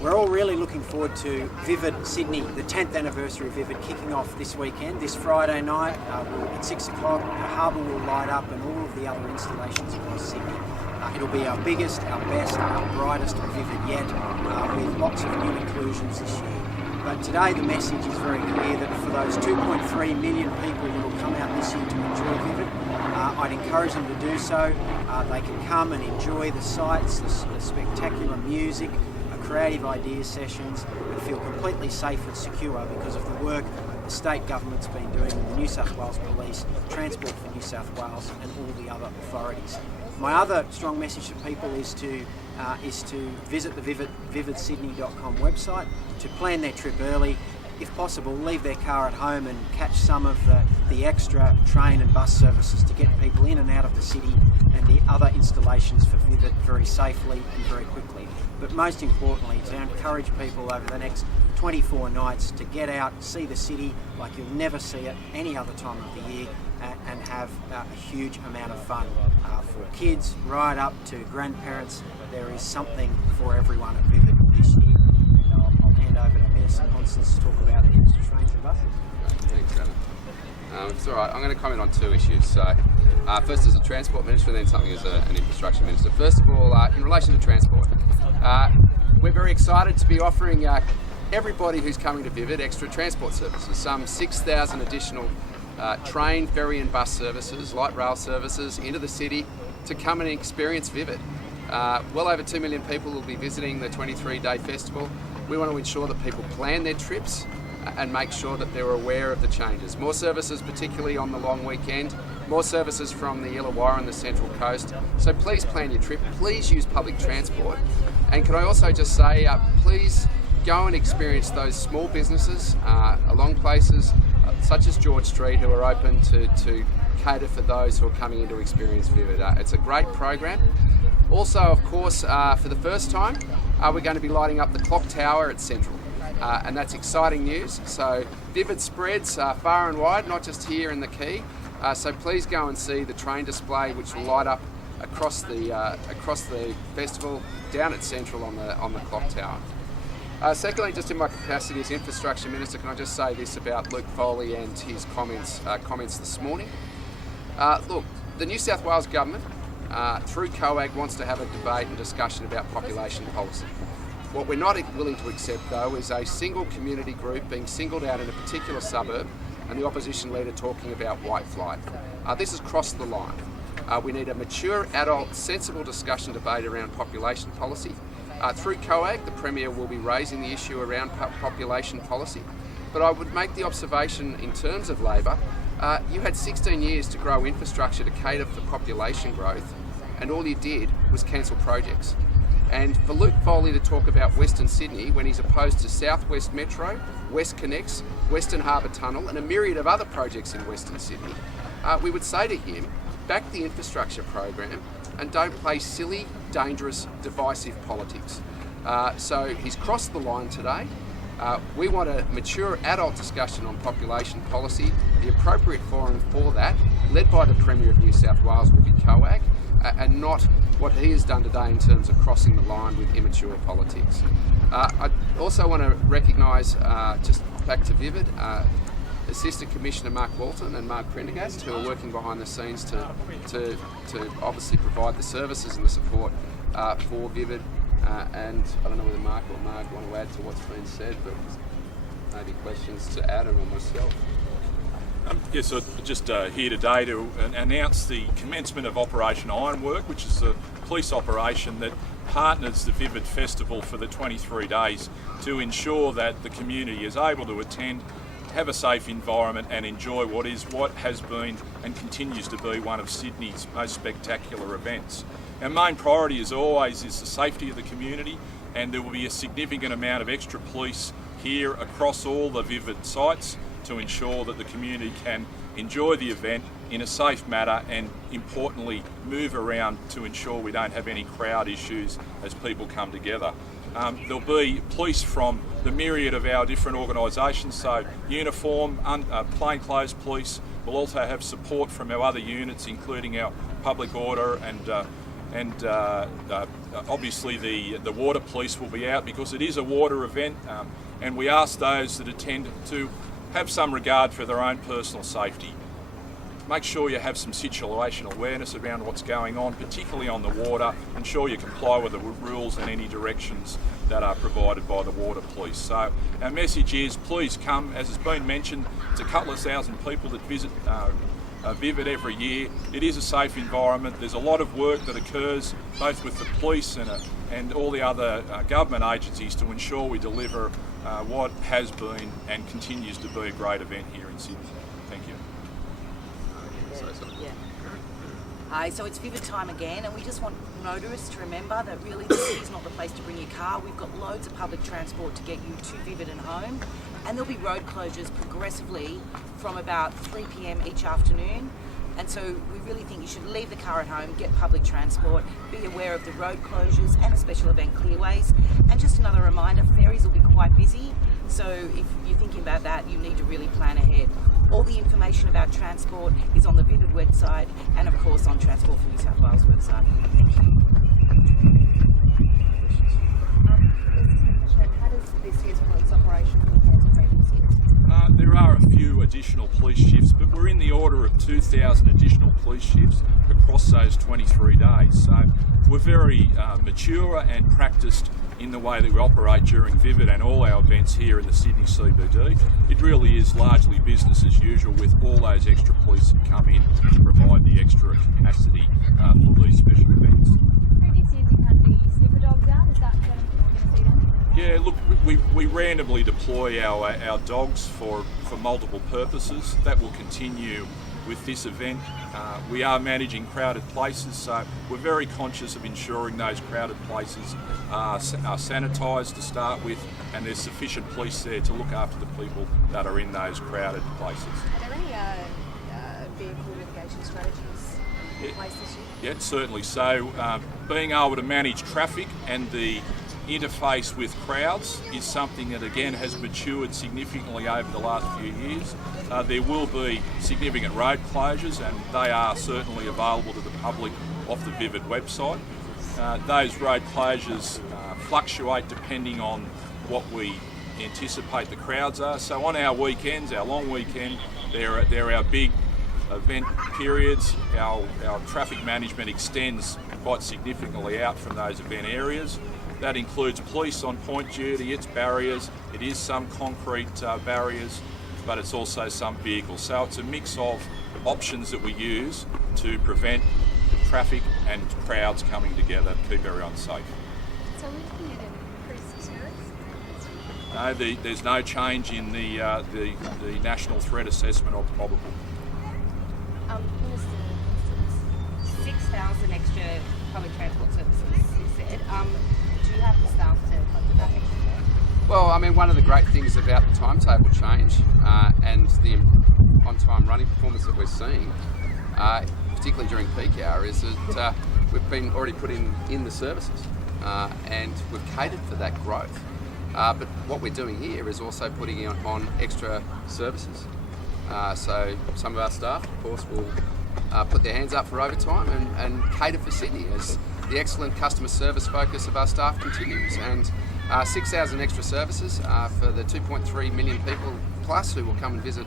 We're all really looking forward to Vivid Sydney, the 10th anniversary of Vivid, kicking off this weekend, this Friday night at 6 o'clock. The harbour will light up and all of the other installations across Sydney. It'll be our biggest, our best, our brightest Vivid yet, with lots of new inclusions this year. But today the message is very clear that for those 2.3 million people that will come out this year to enjoy Vivid, I'd encourage them to do so. They can come and enjoy the sights, the spectacular music, creative ideas sessions, and feel completely safe and secure because of the work the state government's been doing with the New South Wales Police, Transport for New South Wales and all the other authorities. My other strong message to people is to visit the vividsydney.com website, to plan their trip early. If possible, leave their car at home and catch some of the extra train and bus services to get people in and out of the city and the other installations for Vivid very safely and very quickly. But most importantly, to encourage people over the next 24 nights to get out, see the city like you'll never see it any other time of the year, and have a huge amount of fun. For kids, right up to grandparents, there is something for everyone at Vivid this year. I'll hand over to Minister Constance to talk about the extra trains and buses. Thanks, Adam. It's all right. I'm going to comment on two issues. So, first as a Transport Minister, and then something as an Infrastructure Minister. First of all, in relation to transport, we're very excited to be offering everybody who's coming to Vivid extra transport services. Some 6,000 additional train, ferry and bus services, light rail services into the city to come and experience Vivid. Well over 2 million people will be visiting the 23-day festival. We want to ensure that people plan their trips and make sure that they're aware of the changes. More services, particularly on the long weekend, more services from the Illawarra and the Central Coast. So please plan your trip, please use public transport. And can I also just say, please go and experience those small businesses along places such as George Street who are open to cater for those who are coming in to experience Vivid. It's a great program. Also, of course, for the first time, we're going to be lighting up the clock tower at Central. And that's exciting news. So Vivid spreads far and wide, not just here in the Quay. So please go and see the train display, which will light up across the festival down at Central on the clock tower. Secondly, just in my capacity as Infrastructure Minister, can I just say this about Luke Foley and his comments this morning? Look, the New South Wales Government, through COAG, wants to have a debate and discussion about population policy. What we're not willing to accept, though, is a single community group being singled out in a particular suburb and the opposition leader talking about white flight. This has crossed the line. We need a mature, adult, sensible discussion debate around population policy. Through COAG, the Premier will be raising the issue around population policy. But I would make the observation in terms of Labor, you had 16 years to grow infrastructure to cater for population growth, and all you did was cancel projects. And for Luke Foley to talk about Western Sydney when he's opposed to South West Metro, West Connects, Western Harbour Tunnel and a myriad of other projects in Western Sydney, we would say to him, back the infrastructure program and don't play silly, dangerous, divisive politics. So he's crossed the line today. We want a mature adult discussion on population policy. The appropriate forum for that, led by the Premier of New South Wales, will be COAG, and not what he has done today in terms of crossing the line with immature politics. I also want to recognise, just back to Vivid, Assistant Commissioner Mark Walton and Mark Prendergast, who are working behind the scenes to obviously provide the services and the support for Vivid. And I don't know whether Mark or Mark want to add to what's been said, but maybe questions to Adam or myself. Yes, so just here today to announce the commencement of Operation Ironwork, which is a police operation that partners the Vivid Festival for the 23 days to ensure that the community is able to attend, have a safe environment and enjoy what has been and continues to be one of Sydney's most spectacular events. Our main priority, as always, is the safety of the community, and there will be a significant amount of extra police here across all the Vivid sites to ensure that the community can enjoy the event in a safe manner and, importantly, move around to ensure we don't have any crowd issues as people come together. There'll be police from the myriad of our different organisations, so uniform, plainclothes police. We'll also have support from our other units, including our public order and and obviously the water police will be out because it is a water event, and we ask those that attend to have some regard for their own personal safety. Make sure you have some situational awareness around what's going on, particularly on the water. Ensure you comply with the rules and any directions that are provided by the water police. So our message is please come. As has been mentioned, it's a couple of thousand people that visit Vivid every year. It is a safe environment. There's a lot of work that occurs both with the police and all the other government agencies to ensure we deliver what has been and continues to be a great event here in Sydney. Thank you. Hi, so it's Vivid time again, and we just want motorists to remember that really the city's not the place to bring your car. We've got loads of public transport to get you to Vivid and home, and there'll be road closures progressively from about 3 p.m. each afternoon. And so we really think you should leave the car at home, get public transport, be aware of the road closures and the special event clearways. And just another reminder, ferries will be quite busy, so if you're thinking about that, you need to really plan ahead. All the information about transport is on the Vivid website and of course on Transport for New South Wales website. Thank you. How does this year's police operation compare to previous years? There are a few additional police shifts, but we're in the order of 2,000 additional police shifts across those 23 days. So we're very mature and practiced in the way that we operate during Vivid and all our events here in the Sydney CBD. It really is largely business as usual with all those extra police that come in to provide the extra capacity for these special events. Previous years you've had the sniffer dogs out. Is that when we're going to see them? Yeah, look, we randomly deploy our dogs for multiple purposes. That will continue with this event. We are managing crowded places, so we're very conscious of ensuring those crowded places are sanitised to start with, and there's sufficient police there to look after the people that are in those crowded places. Are there any vehicle mitigation strategies in place this year? Yeah, certainly. So being able to manage traffic and the interface with crowds is something that again has matured significantly over the last few years. There will be significant road closures, and they are certainly available to the public off the Vivid website. Those road closures fluctuate depending on what we anticipate the crowds are. So on our weekends, our long weekend, they're our big event periods. Our traffic management extends quite significantly out from those event areas. That includes police on point duty, it's barriers, it is some concrete barriers, but it's also some vehicles. So it's a mix of options that we use to prevent traffic and crowds coming together to keep everyone safe. So we're looking at an increased terrorists? No, there's no change in the national threat assessment of probable. Minister, 6,000 extra public transport services, you said. Do you have the staff to cope with that extra? Well, I mean, one of the great things about the timetable change and the on-time running performance that we're seeing, particularly during peak hour, is that we've been already put in the services and we've catered for that growth. But what we're doing here is also putting on extra services. So some of our staff, of course, will put their hands up for overtime and cater for Sydney as the excellent customer service focus of our staff continues. And 6,000 extra services for the 2.3 million people plus who will come and visit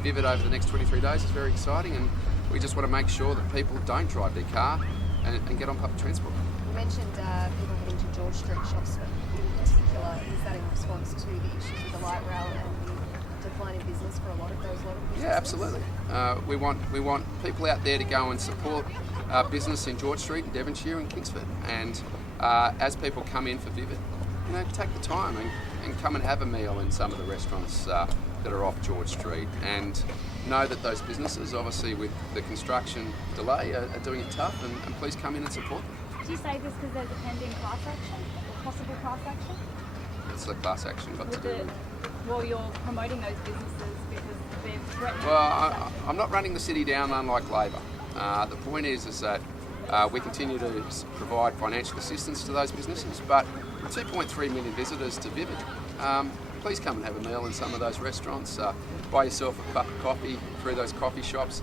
Vivid over the next 23 days is very exciting, and we just want to make sure that people don't drive their car and get on public transport. you mentioned people heading to George Street shops, but in particular, is that in response to the issues with the light rail and the decline in business for a lot of those local businesses? Yeah, absolutely. We want people out there to go and support business in George Street and Devonshire and Kingsford. And as people come in for Vivid, take the time and come and have a meal in some of the restaurants that are off George Street, and know that those businesses, obviously with the construction delay, are doing it tough, and please come in and support them. Do you say this because there's a pending class action, or possible class action? It's the class action got to do with. Well, you're promoting those businesses because they've threatened. Well, I'm not running the city down unlike Labor. The point is that we continue to provide financial assistance to those businesses, but 2.3 million visitors to Vivid. Please come and have a meal in some of those restaurants. Buy yourself a cup of coffee through those coffee shops.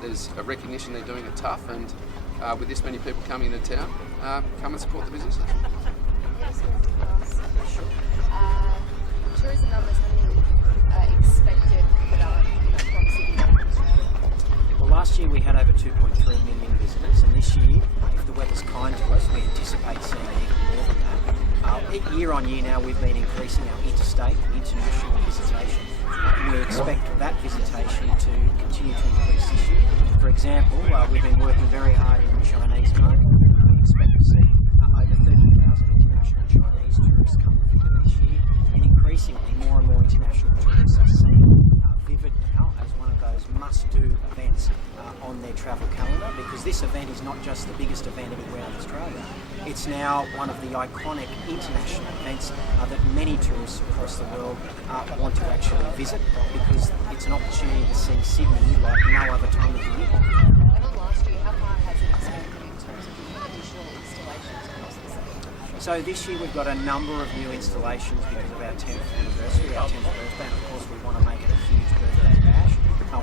There's a recognition they're doing it tough, and with this many people coming into town, come and support the businesses. Tourism numbers, how many expected from Sydney and Australia? Well, last year we had over 2.3 million visitors, and this year, if the weather's kind to us, we anticipate seeing even more than that. Year on year now, we've been increasing our interstate and international visitation, and we expect that visitation to continue to increase this year. For example, we've been working very hard in the Chinese market. We expect to see over 30,000 international Chinese tourists come to Vivid this year, and increasingly more and more international tourists are seeing Vivid now as one of those must-do events on their travel calendar, because this event is not just the biggest event anywhere in Australia, it's now one of the iconic international events that many tourists across the world want to actually visit, because it's an opportunity to see Sydney like no other time of the year. And on last year, how far has it expanded in terms of the additional installations across the city? So this year we've got a number of new installations because of our 10th anniversary, our 10th birthday, and of course we want to make it a huge birthday bash.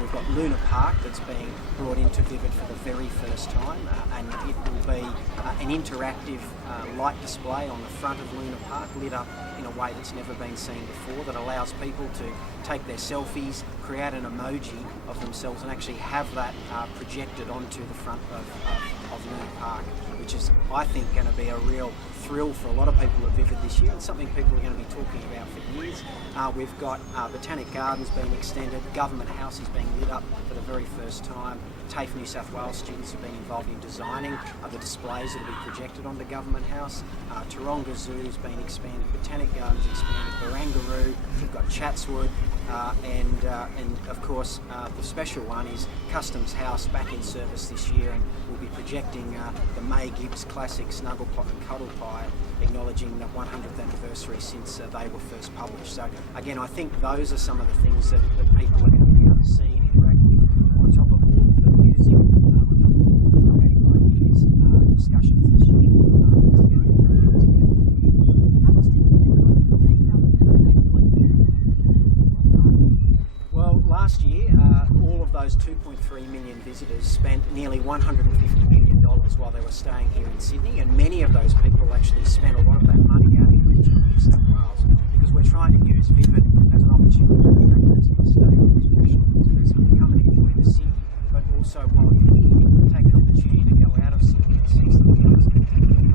We've got Luna Park that's being brought into Vivid for the very first time, and it will be an interactive light display on the front of Luna Park, lit up in a way that's never been seen before, that allows people to take their selfies, create an emoji of themselves, and actually have that projected onto the front of Luna Park, which is, I think, going to be a real thrill for a lot of people at Vivid this year, and something people are going to be talking about for years. We've got Botanic Gardens being extended, Government House is being lit up for the very first time. TAFE New South Wales students have been involved in designing the displays that will be projected onto Government House. Taronga Zoo has been expanded, Botanic Gardens expanded, Barangaroo, we've got Chatswood, and of course the special one is Customs House back in service this year, and we'll be projecting the May Gibbs classic Snugglepot and Cuddle Pie, acknowledging the 100th anniversary since they were first published. So again, I think those are some of the things that people are going to be able to see and interact with, on top of all of the music, on top of all the creative ideas, discussions this year. Well, last year, all of those 2.3 million visitors spent nearly $150 million while they were staying here in Sydney, and many of those people actually spent a lot of that money out in regional New South Wales, because we're trying to use Vivid as an opportunity to attract interstate and international visitors who come and enjoy the city, but also while you're here, take an opportunity to go out of Sydney and see some of those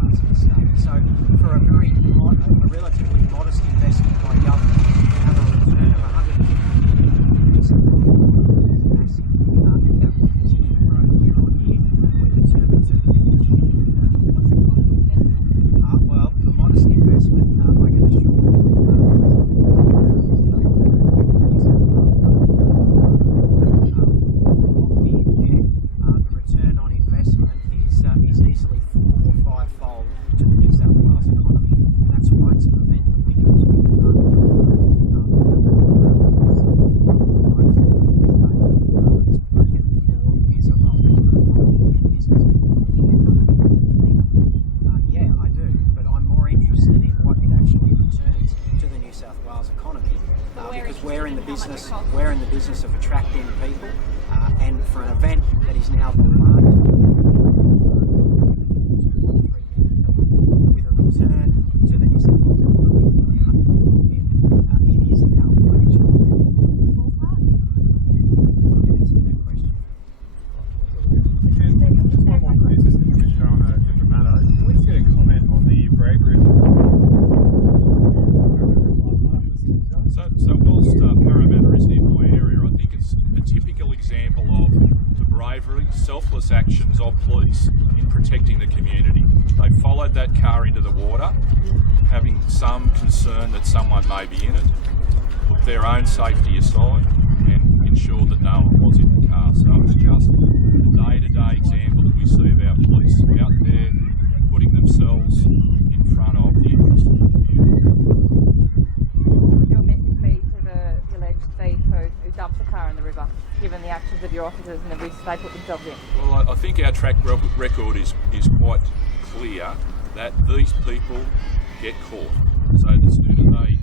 parts of the state. So for a relatively modest investment by government, we have a return of $150 million. Well, the modest investment, I can assure you, what we inject, the return on investment is easily 4 or 5-fold to the New South Wales economy. That's why it's an event that we go to. Yeah, I do, but I'm more interested in what it actually returns to the New South Wales economy, because we're in the business of attracting people, and for an event that is now the largest with a return to the New South Wales economy of $100 million, it is our flagship. Answer that question. Business Commissioner on a different matter. Can we just get a comment on the bravery of So whilst Parramatta isn't in my area, I think it's a typical example of the bravery, selfless actions of police in protecting the community. They followed that car into the water, having some concern that someone may be in it, put their own safety aside and ensured that no one was in the car. So it's just a day-to-day example that we see of our police out there putting themselves in front of the interests of the community. What would your message be to the alleged thief who dumped the car in the river, given the actions of your officers and the risks they put themselves in? Well, I think our track record is quite clear that these people get caught. So the sooner they